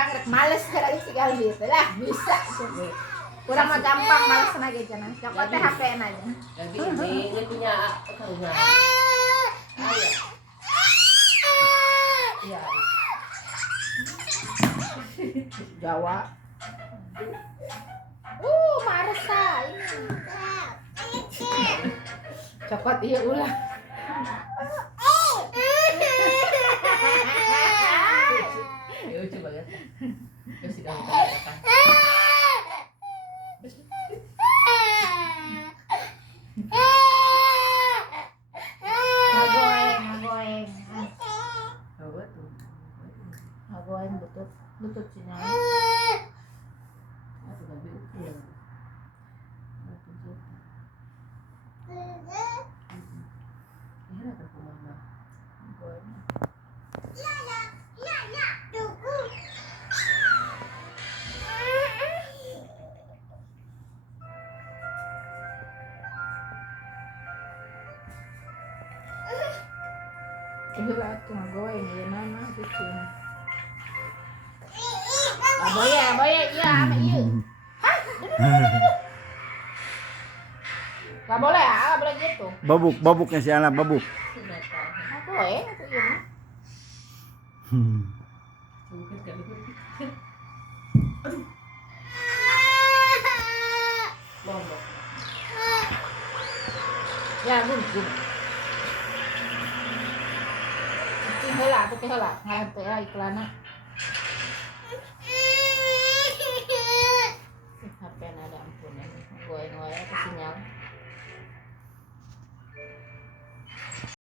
orang rek males kali tinggal gitu lah bisa coba. Kurang mah gampang males lagi cenah. Cokot teh HP-an aja. Lagi ini punya karungan. Ayo. Iya. Jawa. Maresa ini. Cokot iya ulah. Ya coba lihat. Kasih tahu apa. Ngagoeng. Apa tuh? Ngagoeng butut sini. Aku tadi ukur. Ini apa mama? Ngagoeng. Lah tuh ngagoeng ya nana kucing. Aboye iya ama iya. Hah? Gak boleh gitu. Babuknya si anak babuk. Aku iya mah. Ya gun. Heula, ngaran teh iklanna.